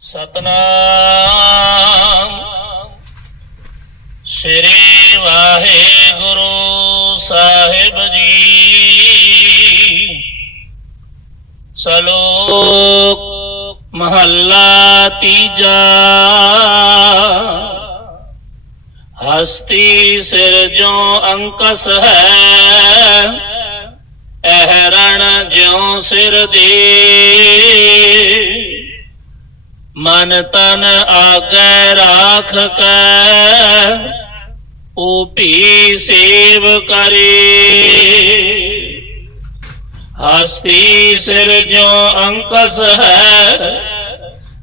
ਸਤਨਾਮ। ਸ੍ਰੀ ਵਾਹਿਗੁਰੂ ਸਾਹਿਬ ਜੀ। ਸਲੋਕ ਮਹੱਲਾ ਤੀਜਾ। ਹਸਤੀ ਸਿਰ ਜੋ ਅੰਕਸ ਹੈ, ਅਹਰਣ ਜਿਉ ਸਿਰ ਦੇ। ਮਨ ਤਨ ਆਗੈ ਰਾਖ ਕੈ ਉਪੀ ਸੇਵ ਕਰੇ। ਹਸਤੀ ਸਿਰ ਜੋ ਅੰਕਸ ਹੈ,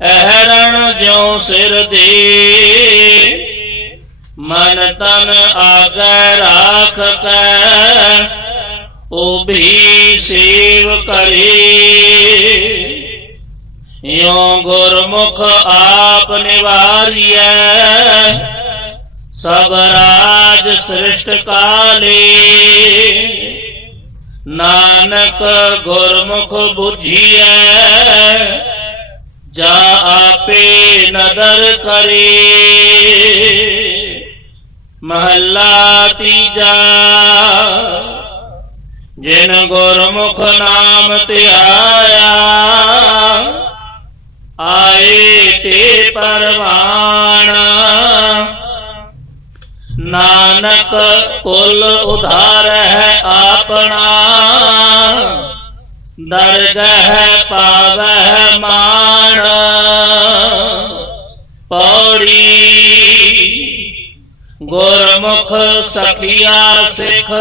ਅਹਰਣ ਜੋ ਸਿਰ ਦੇ। ਮਨ ਤਨ ਆਗੈ ਰਾਖ ਕੈ ਉਹ ਵੀ ਸੇਵ ਕਰੇ। ਯੋ ਗੁਰਮੁਖ ਆਪ ਨਿਵਾਰੀਐ। ਸਭ ਰਾਜ ਸ੍ਰਿਸ਼ਟ ਕਾਲੇ। ਨਾਨਕ ਗੁਰਮੁਖ 부ਝੀਐ ਜਾ ਆਪੇ ਨਦਰ ਕਰੇ। ਮਹੱਲਾ ਤੀਜਾ। ਜਿਨ ਗੁਰਮੁਖ ਨਾਮ ਧਿਆਇਆ ਆਏ ਤੇ ਪਰਵਾਣ ਨਾਨਕ ਕੁਲ ਉਧਾਰ ਹੈ ਆਪਣਾ ਦਰਗਹ ਪਾਵਹਿ ਮਾਣ ਪੌੜੀ ਗੁਰਮੁਖ ਸਖੀਆ ਸਿੱਖ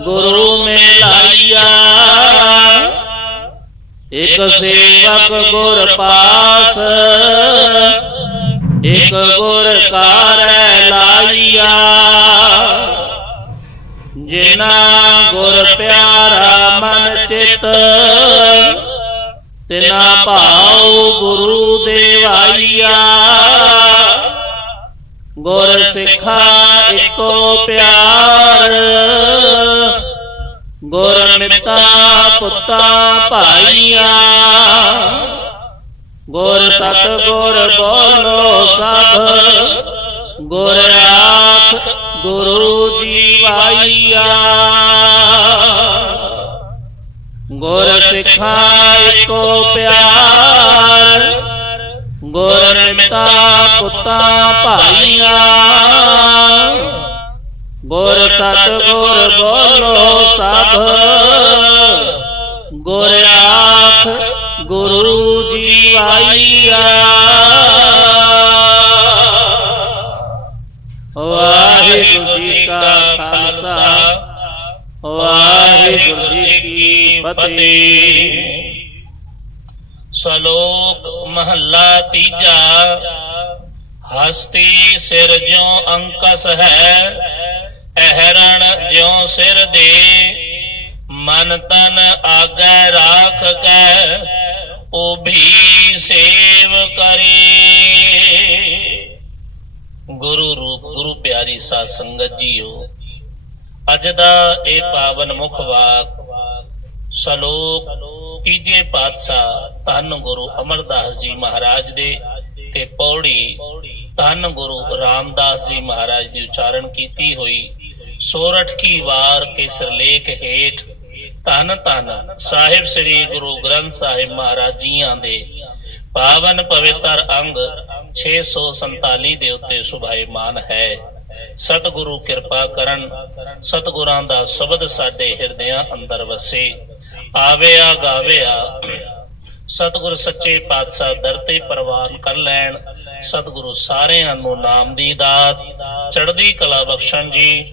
ਗੁਰੂ ਮਿਲਾਈਆ ਇਕ ਸੇਵਕ ਗੁਰ ਪਾਸ ਇਕ ਗੁਰ ਕਾਰੈ ਲਾਈਆ। ਜਿਨਾ ਗੁਰ ਪਿਆਰਾ ਮਨ ਚਿਤ ਤਿਨਾ ਭਾਉ ਗੁਰੂ ਦੇਵਾਈਆ। ਗੁਰ ਸਿੱਖਾ ਇੱਕੋ ਪਿਆਰ ਗੁਰ ਮਿੱਤਾ ਪੁੱਤਾ ਭਾਈਆ। ਗੁਰ ਸਤ ਗੁਰ ਬੋਲੋ ਸਭ। ਗੁਰ ਰਾਖ ਗੁਰੂ ਜੀਵਾਈਆ ਗੁਰ ਸਿਖਾਇ ਇੱਕੋ ਪਿਆਰ। ਗੁਰ ਮਿੱਤਾ ਪੁੱਤਾ ਭਾਈਆ। ਗੁਰ ਸਤ ਗੁਰ ਬੋਲੋ ਸਭ। ਗੁਰ ਆਖ ਗੁਰੂ ਜੀਵਾਈਆ ਵਾਹਿਗੁਰੂ ਜੀ ਕਾ ਖਾਲਸਾ। ਵਾਹਿਗੁਰੂ ਜੀ ਕੀ ਫਤਿਹ। ਸ਼ਲੋਕ ਮਹੱਲਾ ਤੀਜਾ। ਹਸਤੀ ਸਿਰ ਜਿਉ ਅੰਕਸ ਹੈ। ਅਹਰਣ ਜਿਉ ਸਿਰ ਦੇ, ਮਨ ਤਨ ਆਗੈ ਰਾਖ ਕੈ ਉਹ ਸੇਵ ਕਰੇ। ਗੁਰੂ ਰੂਪ, ਗੁਰੂ ਪਿਆਰੀ ਸਾਧ ਸੰਗਤ ਜੀਓ, ਅੱਜ ਦਾ ਇਹ ਪਾਵਨ ਮੁਖ ਵਾਕ, ਸ਼ਲੋਕ ਤੀਜੇ ਪਾਤਸ਼ਾਹ ਧੰਨ ਗੁਰੂ ਅਮਰਦਾਸ ਜੀ ਮਹਾਰਾਜ ਦੇ ਤੇ ਪੌੜੀ ਧੰਨ ਗੁਰੂ ਰਾਮਦਾਸ ਜੀ ਮਹਾਰਾਜ ਦੀ ਉਚਾਰਨ ਕੀਤੀ ਹੋਈ। ਸੋਰਠ ਕੀ ਵਾਰ ਕੇ ਸਿਰਲੇਖ ਹੇਠ। ਧੰਨ ਧੰਨ ਸਾਹਿਬ ਸ੍ਰੀ ਗੁਰੂ ਗ੍ਰੰਥ ਸਾਹਿਬ ਮਹਾਰਾਜ ਜੀਆਂ ਦੇ। ਪਾਵਨ ਪਵਿੱਤਰ ਅੰਗ 647 ਦੇ ਉੱਤੇ ਸੁਭਾਈਮਾਨ ਹੈ। ਸਤਿਗੁਰੂ ਕਿਰਪਾ ਕਰਨ, ਸਤਿਗੁਰਾਂ ਦਾ ਸ਼ਬਦ ਸਾਡੇ ਹਿਰਦਿਆਂ ਅੰਦਰ ਵਸੇ। ਆਵੇ ਆਵਿਆ ਗਾਵਿਆ, ਸਤਿਗੁਰ ਸੱਚੇ ਪਾਤਸ਼ਾਹ ਦਰ ਤੇ ਪ੍ਰਵਾਨ ਕਰ ਲੈਣ। ਸਤਿਗੁਰੂ ਸਾਰਿਆਂ ਨੂੰ ਨਾਮ ਦੀ ਦਾਤ। ਚੜ੍ਹਦੀ ਕਲਾ ਬਖਸ਼ਣ ਜੀ।